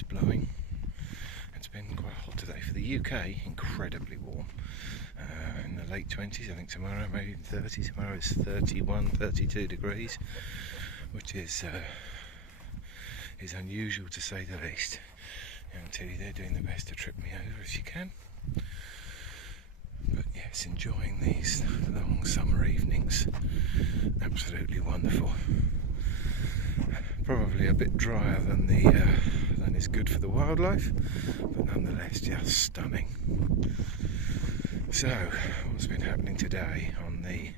breeze blowing. It's been quite hot today for the UK, incredibly warm. In the late 20s, I think tomorrow maybe 30. Tomorrow is 31, 32 degrees, which is unusual to say the least. And I tell you, they're doing their best to trip me over as you can. But yes, enjoying these long summer evenings. Absolutely wonderful. Probably a bit drier than is good for the wildlife, but nonetheless just stunning. So, what's been happening today on the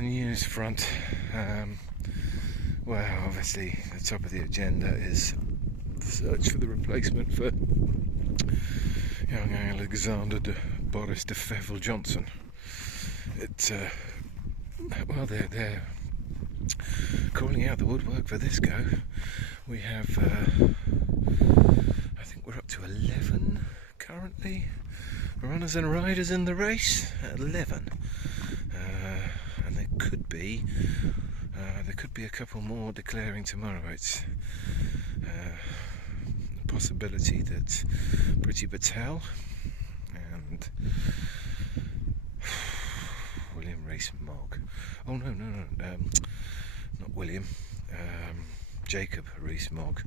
news front? Well, obviously the top of the agenda is the search for the replacement for young Alexander Boris de Fevre Johnson. They're calling out the woodwork for this go. We have, I think we're up to 11 currently runners and riders in the race. 11, and there could be a couple more declaring tomorrow. It's a possibility that Priti Patel and William Rees-Mogg. Oh no, not William. Jacob Rees-Mogg,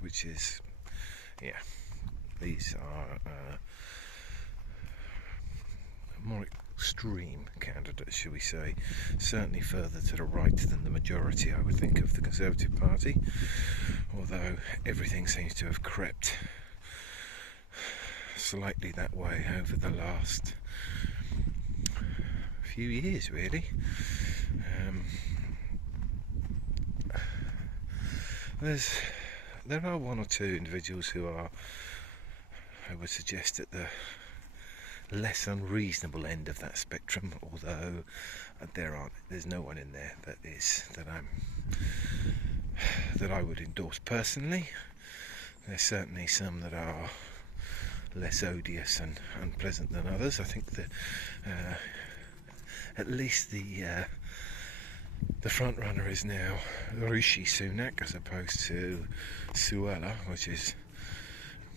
which is, these are more extreme candidates, shall we say, certainly further to the right than the majority, I would think, of the Conservative Party, although everything seems to have crept slightly that way over the last few years, really. There are one or two individuals who are, I would suggest, at the less unreasonable end of that spectrum, although there's no one in there that I would endorse personally. There's certainly some that are less odious and unpleasant than others. I think that at least the front runner is now Rishi Sunak as opposed to Suella, which is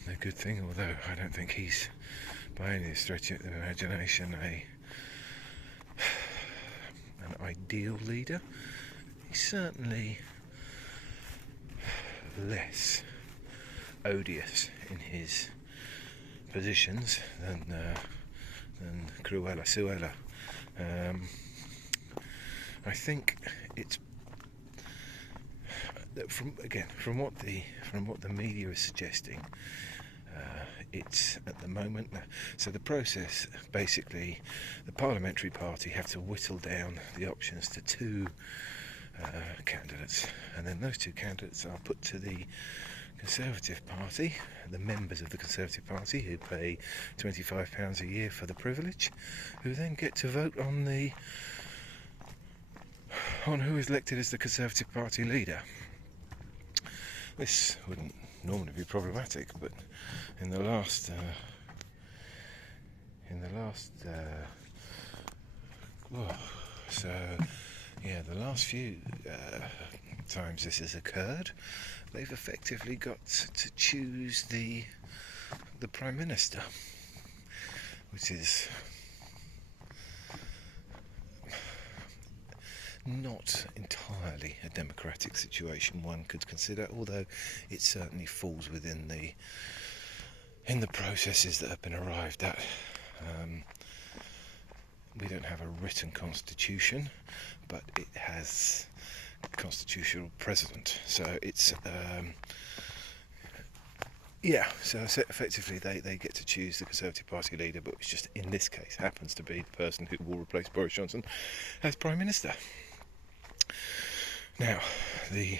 a good thing, although I don't think he's by any stretch of the imagination an ideal leader. He's certainly less odious in his positions than Cruella Suella. I think it's from what the media is suggesting. It's at the moment. So the process, basically, the parliamentary party have to whittle down the options to two candidates, and then those two candidates are put to the Conservative Party, the members of the Conservative Party who pay £25 a year for the privilege, who then get to vote on who is elected as the Conservative Party leader. This wouldn't normally be problematic, but in the last few times this has occurred, they've effectively got to choose the Prime Minister, which is not entirely a democratic situation, one could consider, although it certainly falls within the processes that have been arrived at. We don't have a written constitution, but it has a constitutional president, so it's so effectively they get to choose the Conservative Party leader, but it's just in this case happens to be the person who will replace Boris Johnson as Prime Minister. Now, the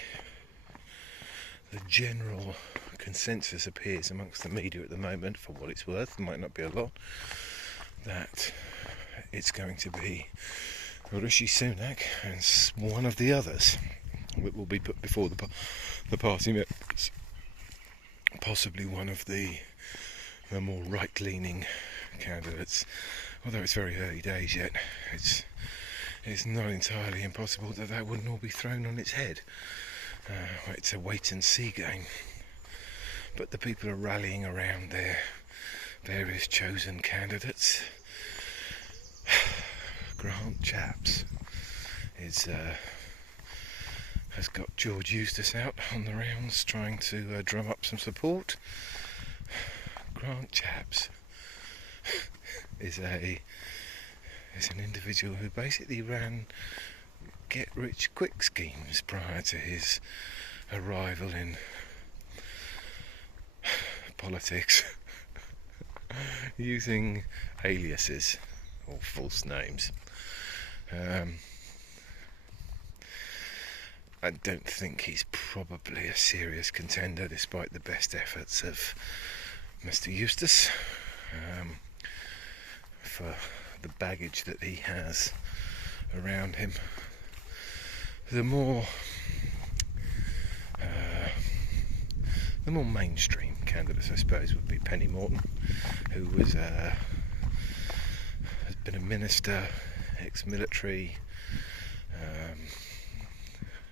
general consensus appears amongst the media at the moment, for what it's worth, it might not be a lot, that it's going to be Rishi Sunak and one of the others that will be put before the party members, possibly one of the more right-leaning candidates, although it's very early days yet. It's not entirely impossible that wouldn't all be thrown on its head. It's a wait and see game. But the people are rallying around their various chosen candidates. Grant Shapps has got George Eustice out on the rounds trying to drum up some support. Grant Shapps is an individual who basically ran get-rich-quick schemes prior to his arrival in politics, using aliases or false names. I don't think he's probably a serious contender, despite the best efforts of Mr. Eustice, for the baggage that he has around him. The more mainstream candidates, I suppose, would be Penny Morton, who has been a minister, ex-military.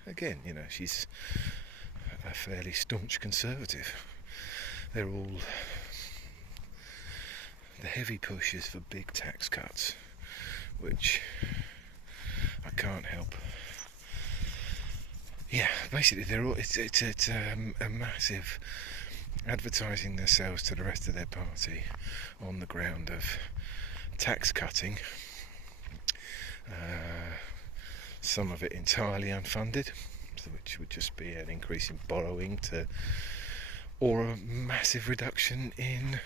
Again, she's a fairly staunch conservative. They're all the heavy pushes for big tax cuts, which I can't help. Yeah, basically they're all. It's a massive advertising themselves to the rest of their party on the ground of tax cutting. Some of it entirely unfunded, which would just be an increase in borrowing or a massive reduction in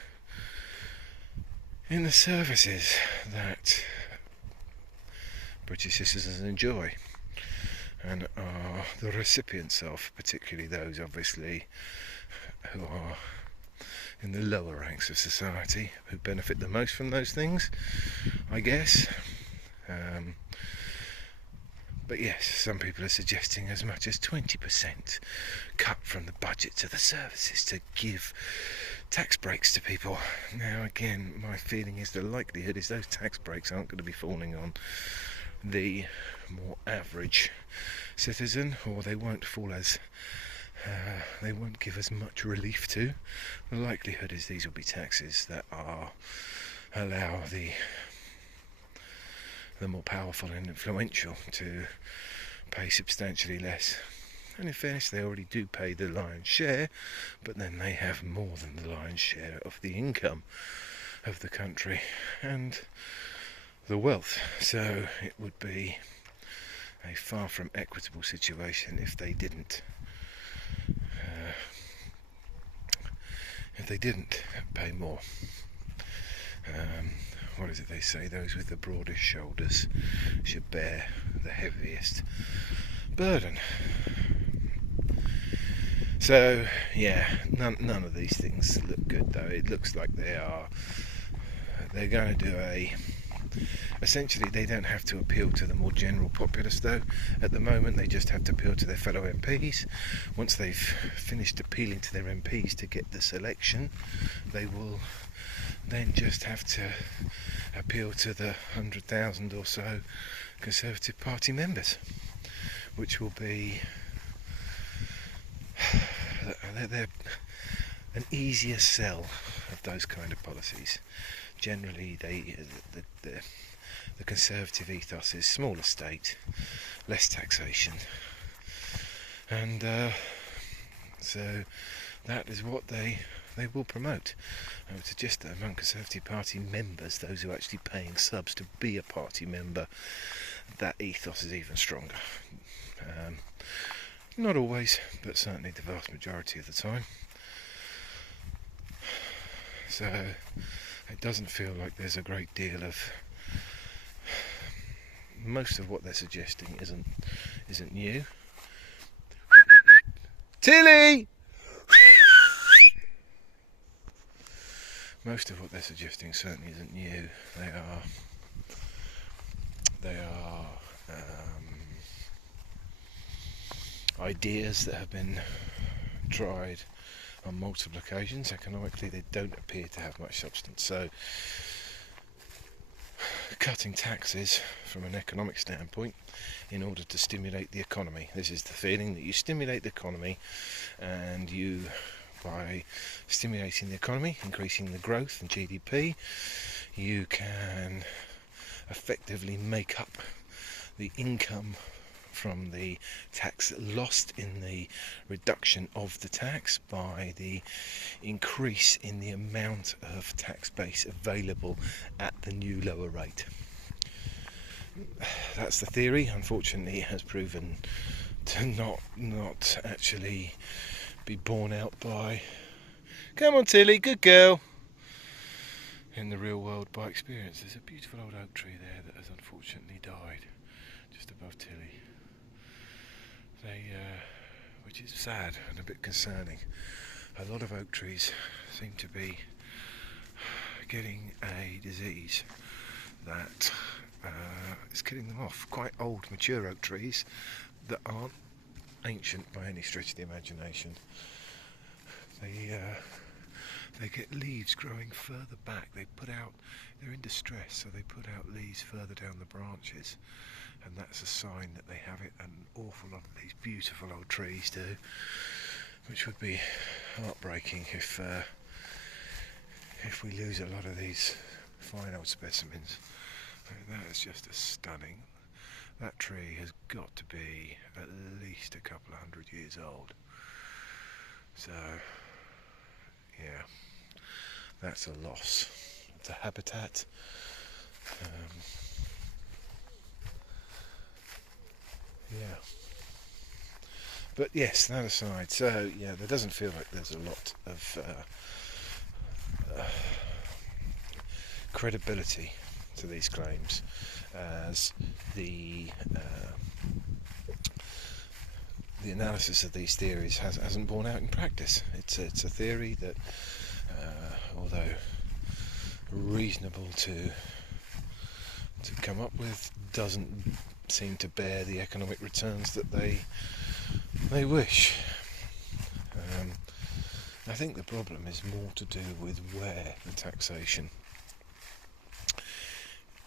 the services that British citizens enjoy and are the recipients of, particularly those obviously who are in the lower ranks of society, who benefit the most from those things, I guess. But yes, some people are suggesting as much as 20% cut from the budget to the services to give tax breaks to people. Now again, my feeling is the likelihood is those tax breaks aren't going to be falling on the more average citizen, or they won't fall as they won't give as much relief to. The likelihood is these will be taxes that allow the more powerful and influential to pay substantially less. And in fairness, they already do pay the lion's share, but then they have more than the lion's share of the income of the country and the wealth. So it would be a far from equitable situation if they didn't pay more. What is it they say? Those with the broadest shoulders should bear the heaviest burden. So yeah, none of these things look good, though. It looks like they're going to do essentially they don't have to appeal to the more general populace, though. At the moment they just have to appeal to their fellow MPs. Once they've finished appealing to their MPs to get the selection, they will then just have to appeal to the 100,000 or so Conservative Party members, which will be they're an easier sell of those kind of policies. Generally, the Conservative ethos is smaller state, less taxation, and so that is what they will promote. I would suggest that among Conservative Party members, those who are actually paying subs to be a party member, that ethos is even stronger. Not always, but certainly the vast majority of the time. So it doesn't feel like there's a great deal of... Most of what they're suggesting isn't new. Tilly! Most of what they're suggesting certainly isn't new. They are ideas that have been tried on multiple occasions. Economically, they don't appear to have much substance. So cutting taxes from an economic standpoint in order to stimulate the economy. This is the feeling that you stimulate the economy, and you, by stimulating the economy, increasing the growth and GDP, you can effectively make up the income from the tax lost in the reduction of the tax by the increase in the amount of tax base available at the new lower rate. That's the theory. Unfortunately, it has proven to not actually be borne out by, come on Tilly, good girl, in the real world by experience. There's a beautiful old oak tree there that has unfortunately died just above Tilly. Which is sad and a bit concerning. A lot of oak trees seem to be getting a disease that is killing them off. Quite old, mature oak trees that aren't ancient by any stretch of the imagination. They get leaves growing further back. They're in distress, so they put out leaves further down the branches, and that's a sign that they have it. An awful lot of these beautiful old trees do, which would be heartbreaking if we lose a lot of these fine old specimens. That is just stunning. That tree has got to be at least a couple of 100 years old. So, yeah, that's a loss to habitat. Yeah. But yes, that aside, so yeah, there doesn't feel like there's a lot of credibility to these claims, as the analysis of these theories hasn't borne out in practice. It's a theory that, although reasonable to come up with, doesn't seem to bear the economic returns that they wish. I think the problem is more to do with where the taxation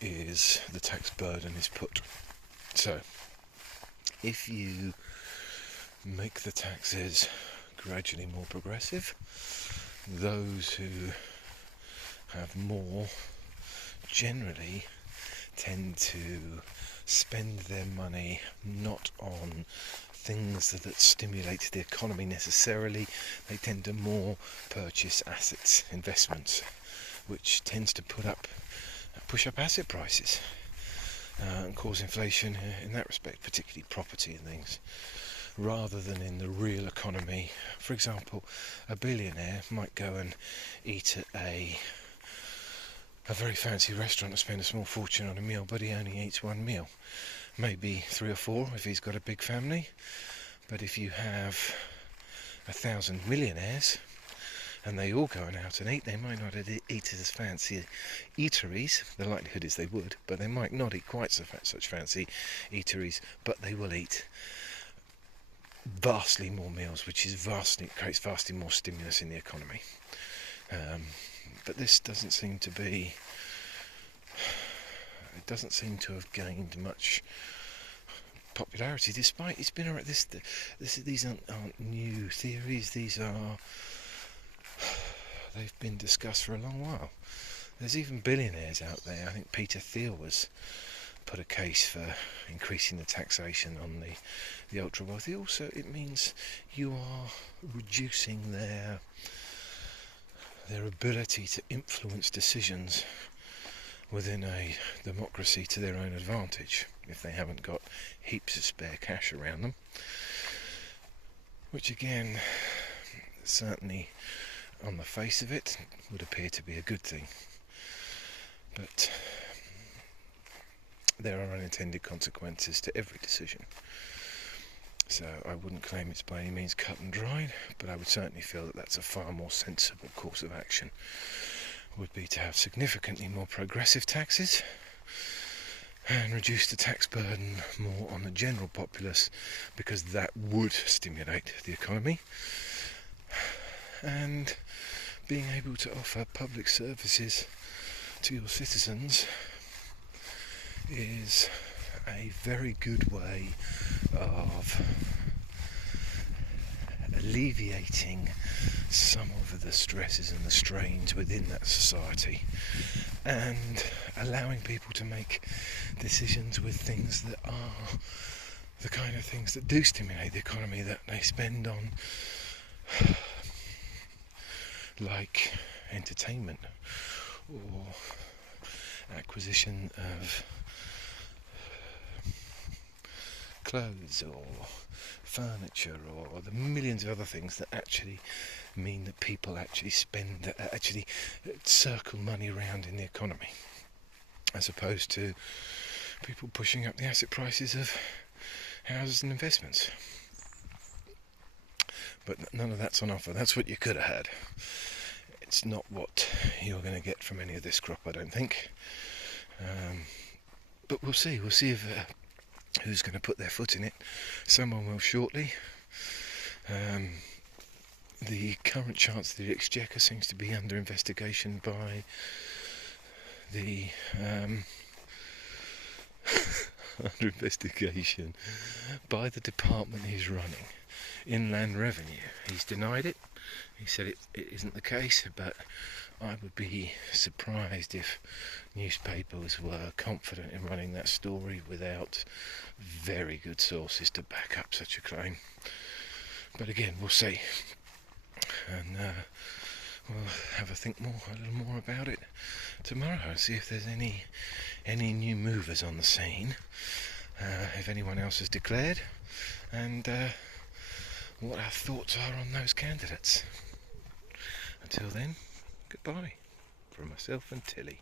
is, the tax burden is put. So, if you make the taxes gradually more progressive, those who have more generally tend to spend their money not on things that stimulate the economy necessarily. They tend to more purchase assets, investments, which tends to push up asset prices and cause inflation in that respect, particularly property and things, rather than in the real economy. For example, a billionaire might go and eat at a very fancy restaurant and spend a small fortune on a meal, but he only eats one meal, maybe 3 or 4 if he's got a big family. But if you have 1,000 millionaires and they all go out and eat, they might not eat as fancy eateries. The likelihood is they would, but they might not eat quite such fancy eateries, but they will eat vastly more meals, which creates vastly more stimulus in the economy. But this doesn't seem to have gained much popularity, despite it's been around. These aren't new theories. They've been discussed for a long while. There's even billionaires out there. I think Peter Thiel has put a case for increasing the taxation on the ultra wealthy. Also, it means you are reducing their ability to influence decisions within a democracy to their own advantage, if they haven't got heaps of spare cash around them, which again, certainly on the face of it, would appear to be a good thing. But there are unintended consequences to every decision. So I wouldn't claim it's by any means cut and dried, but I would certainly feel that that's a far more sensible course of action, would be to have significantly more progressive taxes and reduce the tax burden more on the general populace, because that would stimulate the economy, and being able to offer public services to your citizens is a very good way of alleviating some of the stresses and the strains within that society, and allowing people to make decisions with things that are the kind of things that do stimulate the economy, that they spend on, like entertainment or acquisition of clothes or furniture or the millions of other things that actually mean that people actually spend, actually circle money around in the economy, as opposed to people pushing up the asset prices of houses and investments. But none of that's on offer. That's what you could have had. It's not what you're going to get from any of this crop, I don't think. But we'll see. We'll see if who's going to put their foot in it. Someone will shortly. The current Chancellor of the Exchequer seems to be under investigation by the department he's running, Inland Revenue. He's denied it. He said it isn't the case, but I would be surprised if newspapers were confident in running that story without very good sources to back up such a claim. But again, we'll see, and we'll have a little more about it tomorrow, and see if there's any new movers on the scene, if anyone else has declared, and what our thoughts are on those candidates. Until then, goodbye from myself and Tilly.